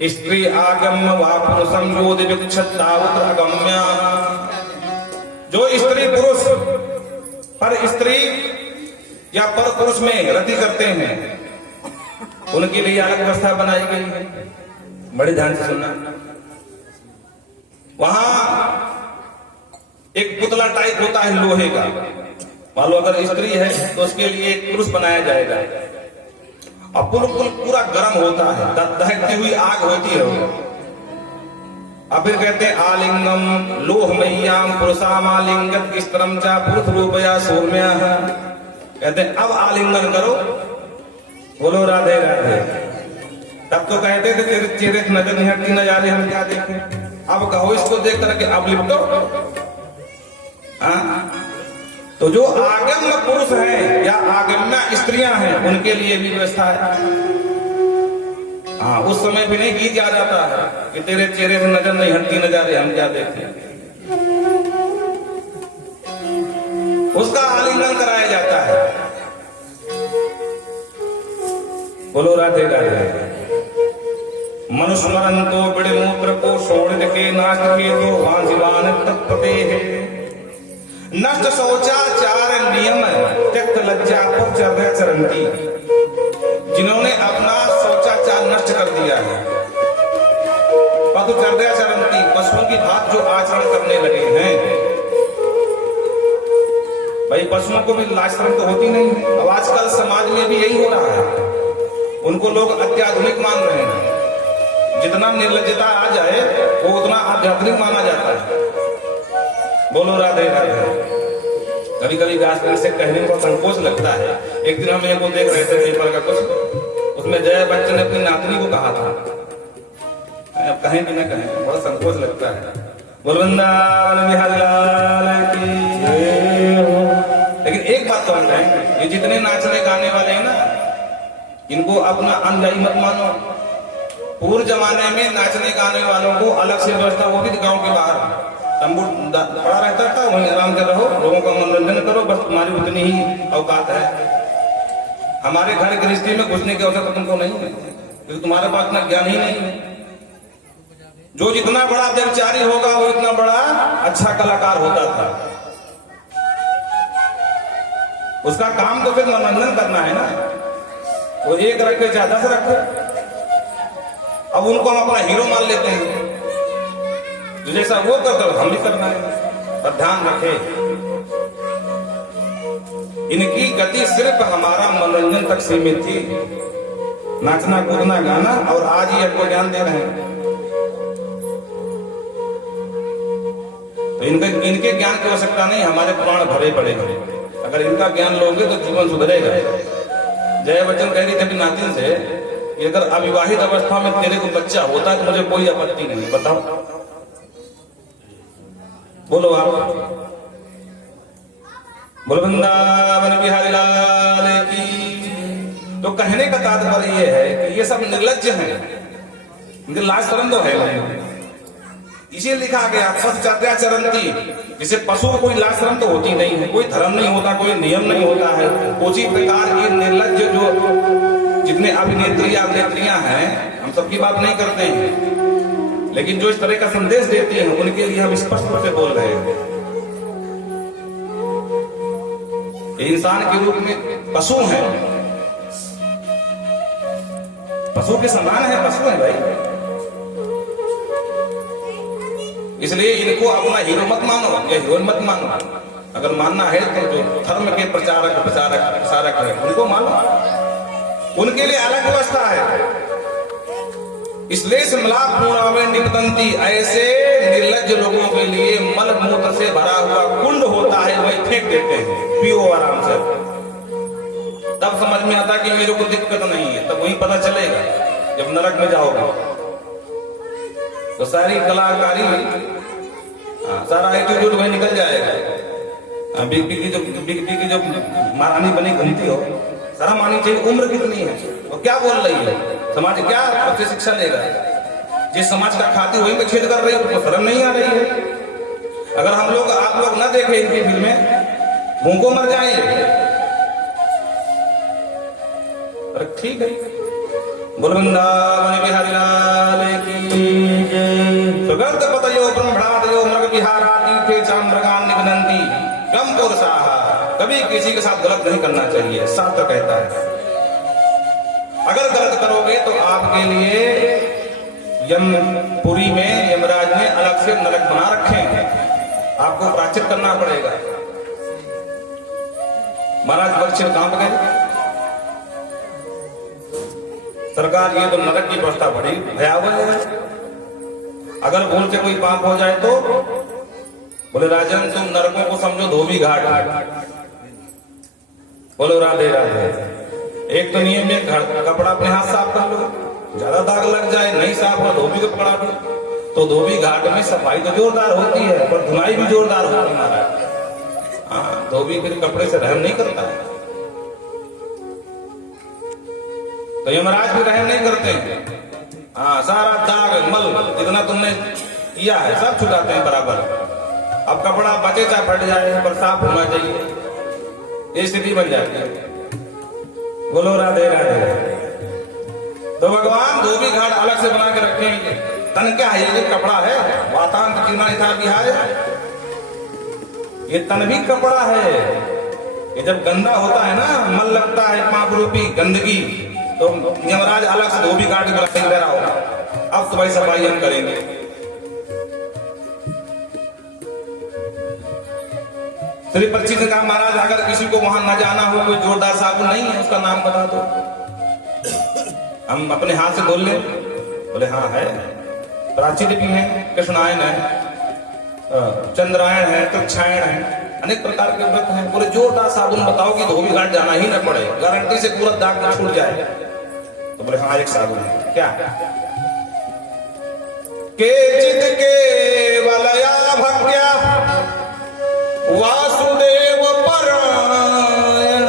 स्त्री आगम्य वा पुरुषम योद विक्षतावत्र अगम्य, जो स्त्री पुरुष पर स्त्री या पर पुरुष में रति करते हैं, उनके लिए अलग व्यवस्था बनाई गई है। बड़े ध्यान से सुनना। वहां एक पुतला टाइप होता है लोहे का, मान लो अगर स्त्री है तो उसके लिए एक पुरुष बनाया जाएगा और पूरा गर्म होता है, दहकती हुई आग होती है वो। अब फिर कहते हैं आलिंगम लोहमय्याम पुरुषाम आलिंगत स्त्रम चा पुरुष रूपया सौम्या, कहते हैं अब आलिंगन करो। बोलो राधे राधे। तब तो कहते थे तेरे चेहरे से नजर नहीं हटती, नजारे हम क्या देखें। अब कहो इसको देख करके अब लिपटो। तो जो आगम्य पुरुष हैं या आगम्य स्त्रियां हैं, उनके लिए भी व्यवस्था है। हाँ, उस समय भी नहीं गीत याद आता है कि तेरे चेहरे से नजर नहीं हटती, नजारे हम क्या देखें। उसका आलिंगन कराया जाता है। बोलो राधे राधे। मनुष्मरन तो बड़े मूत्र को शोणित के नाश के तो वांझिवान तत्पते है। नष्ट शौचाचार नियम त्यक्त लज्जा पर चर्या चरंती, जिन्होंने अपना शौचाचार नष्ट कर दिया है, पदचर्या चरंती, पशुओं की भांति जो आचरण करने लगे हैं। भाई पशुओं को भी लाज शर्म तो होती नहीं है। अब आजकल समाज में भी यही हो रहा है, उनको लोग अत्याधुनिक मान रहे हैं। जितना निर्लज्जता आ जाए वो उतना आध्यात्मिक माना जाता है। बोलो राधे राधे। कभी कभी व्यासपीठ से कहने को संकोच लगता है। एक दिन हम एक को देख रहे थे पेपर का कुछ, उसमें जया बच्चन ने अपनी नातनी को कहा था, अब कहें कि न कहें, बड़ा संकोच लगता है। बोल वृंदावन बिहारी लाल की। लेकिन एक बात समझ रहे, ये जितने नाचने गाने वाले हैं ना, इनको अपना अनुयायी मत मानो। पूर्व जमाने में नाचने गाने वालों को अलग से व्यवस्था होती थी। गांव के बाहर तंबू पड़ा रहता था, वहीं आराम से रहो, लोगों का मनोरंजन करो, बस तुम्हारी उतनी ही औकात है। हमारे घर गृहस्थी में घुसने की अवसर तुमको नहीं है, क्योंकि तुम्हारे पास इतना ज्ञान ही नहीं है। जो जितना बड़ा व्यभिचारी होगा वो इतना बड़ा अच्छा कलाकार होता था। उसका काम तो फिर मनोरंजन करना है ना, वो एक रखे ज्यादा से रखे। अब उनको हम अपना हीरो मान लेते हैं, जो जैसा वो करते हम भी करना है। पर ध्यान रखे, इनकी गति सिर्फ हमारा मनोरंजन तक सीमित थी, नाचना कूदना गाना, और आज ही आपको ज्ञान दे रहे हैं। तो इनके ज्ञान की आवश्यकता नहीं, हमारे पुराण भरे पड़े हैं। अगर इनका ज्ञान लोगे तो जीवन सुधरेगा। जय बच्चन कह रही थी अपनी नातिन से कि अगर अविवाहित अवस्था में तेरे को बच्चा होता है तो मुझे कोई आपत्ति नहीं। बताओ, बोलो आप। बोलो वृंदावन बिहारी लाल की। तो कहने का तात्पर्य यह है कि ये सब निर्लज्ज हैं, इनके लाज शर्म तो है नहीं। इसे लिखा गया पश्चात्याचरन्ति, जिसे पशु को कोई लाज शर्म तो होती नहीं है, कोई धर्म नहीं होता, कोई नियम नहीं होता है। उसी प्रकार ये निर्लज्ज जो जितने अभिनेत्री अभिनेत्रियां हैं, हम सबकी बात नहीं करते हैं, लेकिन जो इस तरह का संदेश देती हैं उनके लिए हम स्पष्ट रूप से बोल रहे हैं। इंसान के रूप में पशु हैं, पशु के समान है, पशु है भाई। इसलिए इनको अपना हीरो मत मानो या हीरोइन मत मानो। अगर मानना है तो जो धर्म के प्रसारक है उनको मानो, उनके लिए अलग व्यवस्था है। इसलिए समलाप पूरा में निपतंती, ऐसे निर्लज्ज लोगों के लिए मल मूत्र से भरा हुआ कुंड होता है, वही फेंक देते हैं, पियो आराम से। तब समझ में आता कि मेरे को दिक्कत नहीं है, तब वही पता चलेगा जब नरक में जाओगे। तो सारी कलाकारी, सारा एटीट्यूड वही निकल जाएगा। बिग बी की जो महारानी बनी घूमती हो, शर्म आनी चाहिए। उम्र कितनी है और क्या बोल रही है, समाज क्या आपसे शिक्षा लेगा? जिस समाज का खाती वही में छेद कर रही है, उसको शर्म नहीं आ रही है। अगर हम लोग आप लोग न देखें इनकी फिल्में, भूखों मर जाएंगे। अरे ठीक है, बोल वृंदावन बिहारी लाल की जय। सुगंध पतयो ब्रह्मणादयो मृग विहारादि के चांद्रगान निगनंती गम पुरुषाः। कभी किसी के साथ गलत नहीं करना चाहिए, शास्त्र कहता है। अगर गलत करोगे तो आपके लिए यमपुरी में यमराज ने अलग से नरक बना रखे हैं, आपको प्रायश्चित करना पड़ेगा। महाराज परीक्षित कहां पर गए? सरकार ये तो नरक की व्यवस्था बड़ी भयावह है। अगर भूल से कोई पाप हो जाए तो बोले राजन तुम नरकों को समझो धोबी घाट। बोलो राधे राधे। एक तो नियम है, कपड़ा अपने हाथ साफ कर लो, ज्यादा दाग लग जाए नहीं साफ हो धोबी को पकड़ा दो। तो धोबी घाट में सफाई तो जोरदार होती है, पर धुलाई भी जोरदार होती है महाराज। हाँ, धोबी फिर कपड़े से रहम नहीं करता है, तो यमराज भी रहम नहीं करते हैं। हाँ, सारा दाग मल जितना तुमने किया है सब छुटाते हैं बराबर। अब कपड़ा बचे चाहे फट जाए पर साफ होना चाहिए, ये स्थिति बन जाती है। बोलो राधे राधे। तो भगवान धोबी घाट अलग से बना के रखेंगे। तन क्या है, ये कपड़ा है, वातांत चीना था बिहार, ये तन भी कपड़ा है। ये जब गंदा होता है ना, मल लगता है पाप रूपी गंदगी, तो यमराज अलग से धोबी घाट बुला होगा। अब तो भाई सफाई हम करेंगे। श्री पक्षी ने कहा महाराज अगर किसी को वहां न जाना हो, कोई जोरदार साबुन नहीं है, उसका नाम बता दो, हम अपने हाथ से धो लें। बोले हाँ है, प्राचीन भी है, कृष्णायन है, चंद्रायण है, कृच्छायण है, अनेक प्रकार के व्रत हैं। पूरे जोरदार साबुन बताओ कि धोबी घाट जाना ही न पड़े, गारंटी से पूरा दाग छूट जाए। तो बोले हाँ एक साबुन है। क्या? केचित् केवलया भक्त्या वासुदेव परायण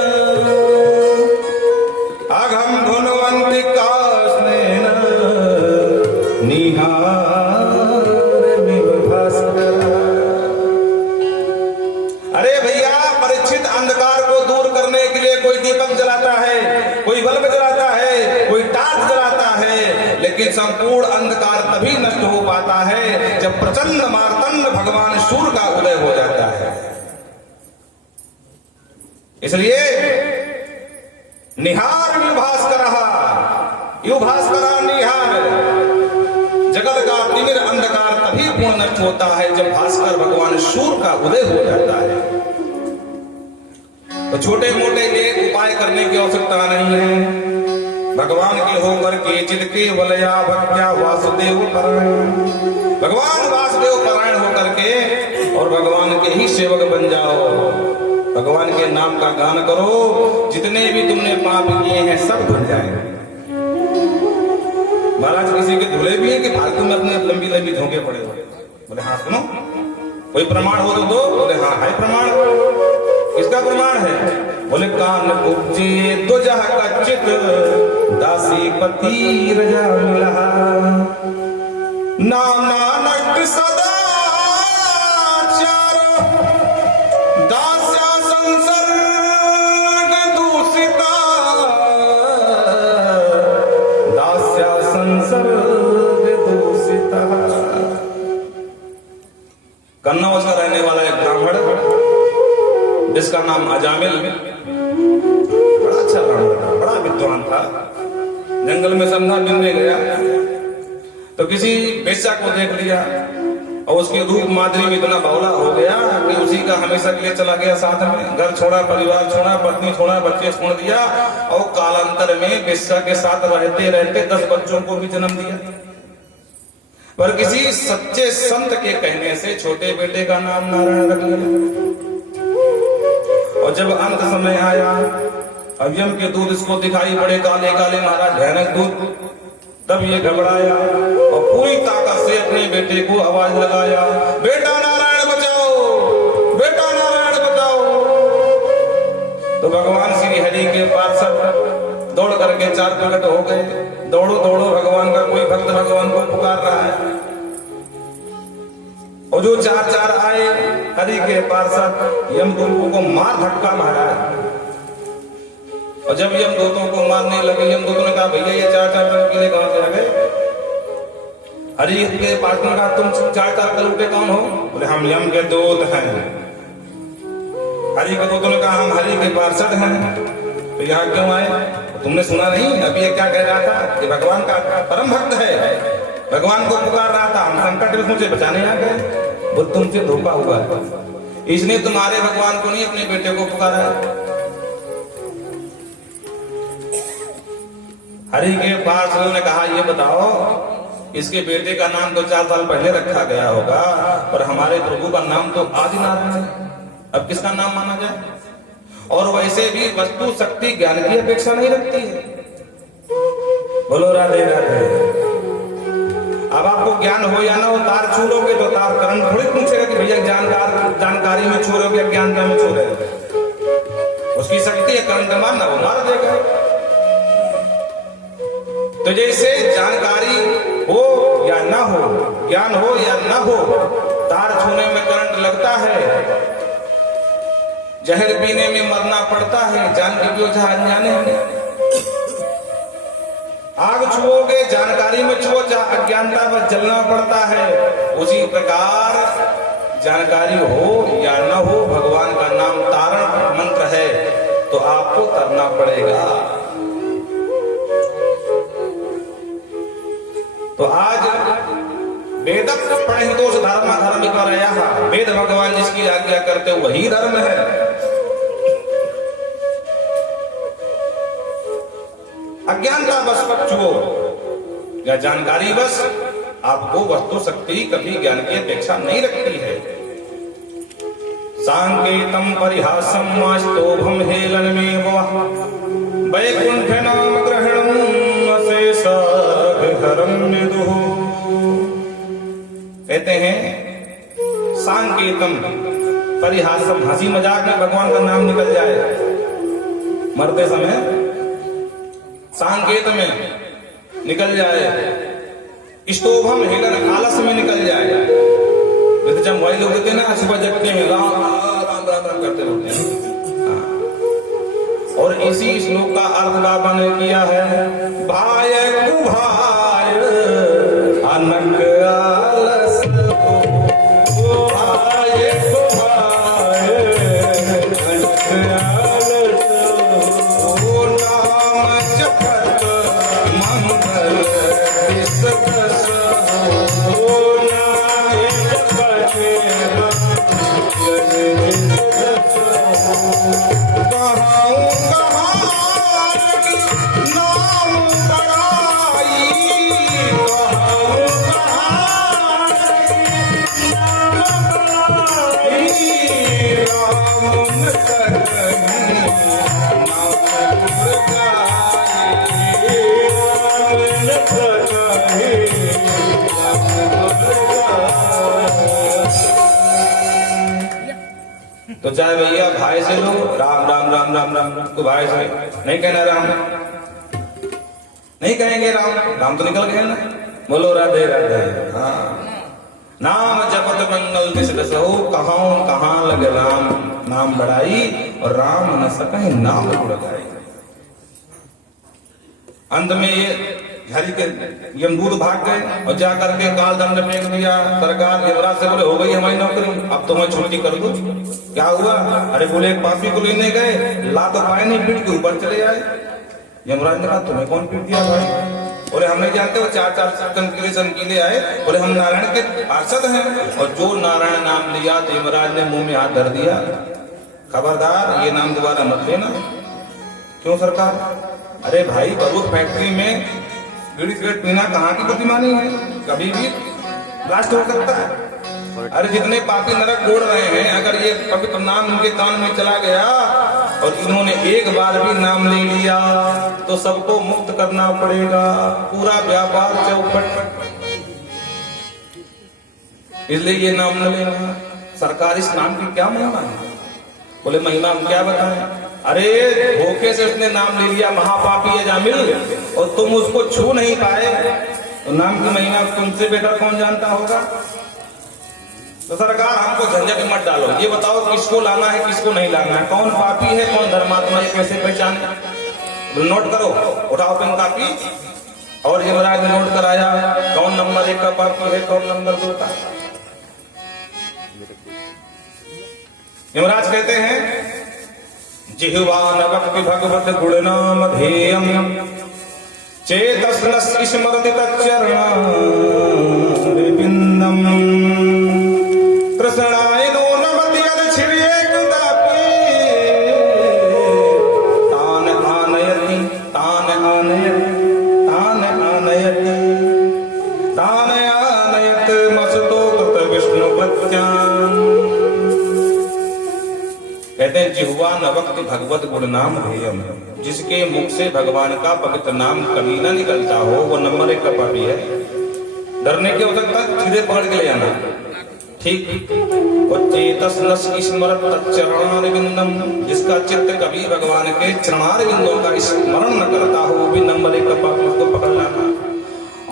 अघम धुनवंतिका स्नेह निहार विभास्कर। अरे भैया परीक्षित अंधकार को दूर करने के लिए कोई दीपक जलाता है, कोई बल्ब जलाता है, कोई टार्च जलाता है, लेकिन संपूर्ण अंधकार तभी नष्ट हो पाता है जब प्रचंड मार्तंड भगवान सूर्य का उदय हो जाता है। इसलिए निहार युभास्करा निहार, जगत का तिमिर अंधकार तभी पूर्ण नष्ट होता है जब भास्कर भगवान सूर्य का उदय हो जाता है। तो छोटे मोटे एक उपाय करने की आवश्यकता नहीं है। भगवान के होकर के चित के वलया भक्त्या वासुदेव परायण, भगवान वासुदेव परायण होकर के और भगवान के ही सेवक बन जाओ। भगवान के नाम का गान करो, जितने भी तुमने पाप किए हैं सब धुल जाएंगे। महाराज किसी के धुले भी है कि फालतू में अपने लंबी लंबी धोखे पड़े हुए। बोले हाँ सुनो, कोई प्रमाण हो तो दो। बोले हाँ है प्रमाण। किसका प्रमाण है? बोले कान उपजे तो जह कच्चित दासी पति रजा मिला, नाना नष्ट सदा दास्या संसर्ग दूषिता, दास्या संसर्ग दूषिता। कन्नौज का रहने वाला एक ब्राह्मण जिसका नाम अजामिल, बड़ा अच्छा ब्राह्मण था, बड़ा विद्वान था। जंगल में संधा मिलने गया तो किसी बेश्या को देख लिया और उसके रूप माधुरी में इतना बावला हो गया कि उसी का हमेशा के लिए चला गया साथ में। घर छोड़ा, परिवार छोड़ा, पत्नी छोड़ा, बच्चे छोड़ दिया और कालांतर में बेश्या के साथ रहते रहते 10 बच्चों को भी जन्म दिया। पर किसी सच्चे संत के कहने से छोटे बेटे का नाम नारायण रख लिया। और जब अंत समय आया, अब यम के दूध इसको दिखाई पड़े काले काले महाराज भयानक दूध, तब ये घबराया और पूरी ताकत से अपने बेटे को आवाज लगाया, बेटा नारायण बचाओ, बेटा नारायण बचाओ। तो भगवान श्री हरि के पार्षद दौड़ करके 4 प्रकट हो गए। दौड़ो दौड़ो, भगवान का कोई भक्त भगवान को पुकार रहा है। और जो 4 आए हरि के पार्षद यमदूतों को मार धक्का मारा। और जब यमदूतों को मारने लगे, यमदूतों ने कहा भैया ये 4 किले कहां से आ गए? हरि के पार्षद ने कहा तुम 4 कलूटे कौन हो? बोले हम यम के दूत हैं। हरि के दूतों ने कहा हम हरि के पार्षद हैं। तो यहाँ क्यों आए? तुमने सुना नहीं अभी ये क्या कह रहा था कि भगवान का परम भक्त है, भगवान को पुकार रहा था, हम संकट में से बचाने आ गए। वो तुमसे धोखा हुआ है, इसने तुम्हारे भगवान को नहीं अपने बेटे को पुकारा। हरि के पार्षदों ने कहा ये बताओ, इसके बेटे का नाम तो 4 साल पहले रखा गया होगा, पर हमारे प्रभु का नाम तो आदिनारायण है, अब किसका नाम माना जाए? और वैसे भी वस्तु शक्ति ज्ञान की अपेक्षा नहीं रखती है। बोलो राधे राधे। अब आपको ज्ञान हो या ना हो, तार छू लोगे तो तार करंट थोड़ी पूछेगा कि भैया जानकारी में छू रहे हो या ज्ञानता में छू रहे हो। उसकी शक्ति है करंट मारना, वो मार देगा। तो जैसे जानकारी हो या ना हो, ज्ञान हो या ना हो, तार छूने में करंट लगता है, जहर पीने में मरना पड़ता है, जान के क्यों अनजाने में। आग छुओगे जानकारी में छुओ, अज्ञानता पर जलना पड़ता है। उसी प्रकार जानकारी हो या न हो, भगवान का नाम तारण मंत्र है, तो आपको करना पड़ेगा। तो आज वेद प्रणहितोष धर्म धर्म करया, वेद भगवान जिसकी आज्ञा करते वही धर्म है। अज्ञानता बस छुओ या जानकारी बस आपको वस्तु शक्ति कभी ज्ञान की अपेक्षा नहीं रखती है। सांकेतम परिहासम मास्तोभम हेलनमेव वैकुंठ नाम ग्रहणम अशेषघरम निदुः। कहते हैं सांकेतम परिहासम, हंसी मजाक में भगवान का नाम निकल जाए मरते समय, सांकेत में निकल जाए, स्तोभम हेलन आलस में निकल जाए। जब वही लोग होते हैं ना सुबह जगते हैं राम राम राम राम करते रहते हैं, इसी श्लोक का अर्थ बाबा ने किया है, भाय कुभाय अनक आलस हो, भाय कुभाय अनक आलस हो, नाम जपत मंगल दिस दस हो, नाम जपत मंगल दिस दस हो। तो चाहे भैया भाई से लो, राम राम राम राम राम तो भाई से नहीं कहना राम, नहीं कहेंगे राम, राम तो निकल गए ना, बोलो राधे राधे। हाँ, नाम जपत मंगल दिस दस हो, कहाँ लगे राम नाम बढ़ाई, और राम न सके नाम बढ़ाई। अंत में ये हरि के यमदूत भाग गए और जा करके काल दंड फेंक दिया। सरकार यमराज से बोले हो गई हमारी नौकरी, अब तो मैं छुट्टी कर दूं। क्या हुआ? अरे बोले एक पापी को लेने गए, ला तो पाए नहीं, पीठ के ऊपर चले आए। यमराज ने कहा तुम्हें कौन पीट दिया भाई? बोले हम नहीं जानते, वो चार चमकीले आए, बोले हम नारायण के पार्षद हैं, और जो नारायण नाम लिया तो यमराज ने मुंह में हाथ धर दिया, खबरदार ये नाम दोबारा मत लेना। क्यों सरकार? अरे भाई बरूद फैक्ट्री में बीड़ी सिगरेट पीना कहाँ की बुद्धिमानी है, कभी भी ब्लास्ट हो सकता है। अरे जितने पापी नरक गोड़ रहे हैं, अगर ये पवित्र नाम उनके कान में चला गया और इन्होंने एक बार भी नाम ले लिया तो सबको मुक्त करना पड़ेगा, पूरा व्यापार चौपट। इसलिए ये नाम न लेना। सरकार इस नाम की क्या महिमा है? बोले महिमा हम क्या बताएं? अरे धोखे से उसने नाम ले लिया, महापापी है जामिल, और तुम उसको छू नहीं पाए, तो नाम की महिमा तुमसे बेटर कौन जानता होगा? तो सरकार हमको झंझट मत डालो, ये बताओ किसको लाना है किसको नहीं लाना है, कौन पापी है कौन धर्मात्मा है, कैसे पहचाने? नोट करो, उठाओ पेन कापी, और यमराज ने नोट कराया कौन नंबर 1 का पापी है कौन नंबर 2 का। यमराज कहते हैं जिह्वा न वक्ति भगवत गुणनाम ध्येयम् चेतस स्मरति तच्चरणं विपिन्दम् कृष्णाय नो नमति यदक्षिर्येकदापि तान आनयति तान आनयति तान आनयति तान आनयत मसतो कृत विष्णु प्रत्याम्। कहते हैं जिह्वा न वक्ति भगवत गुण नाम ध्येयम्, जिसके मुख से भगवान का पवित्र नाम कभी न निकलता हो वो नंबर 1 का पापी है। डरने की आवश्यकता, सीधे पकड़ के ले आना, ठीक। चेतस न स्मरत तच्चरणारविंदम, जिसका चित्त कभी भगवान के चरणारविंदों का स्मरण न करता हो वो भी नंबर 1 का पापी, उसको पकड़ लाना।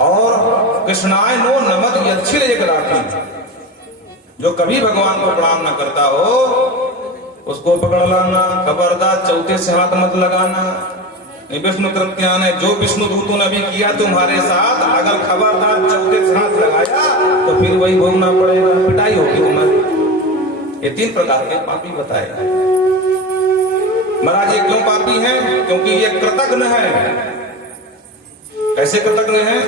और कृष्णाय नो नमत यच्छिर एक राखी, जो कभी भगवान को प्रणाम न करता हो उसको पकड़ लाना। खबरदार चौथे से हाथ मत लगाना। विष्णु कृत्यान है, जो विष्णु दूतों ने भी किया तुम्हारे साथ, अगर खबरदार चौथे से हाथ लगाया तो फिर वही भोगना पड़ेगा, पिटाई होगी तुम्हारी। ये 3 प्रकार के पापी बताए। महाराज ये क्यों पापी हैं? क्योंकि ये कृतज्ञ है। कैसे कृतज्ञ है?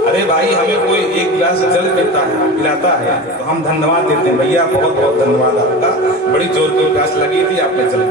अरे भाई हमें कोई एक गिलास जल देता है, पिलाता है, तो हम धन्यवाद देते हैं, भैया बहुत बहुत धन्यवाद आपका, बड़ी जोर की प्यास लगी थी आपने जल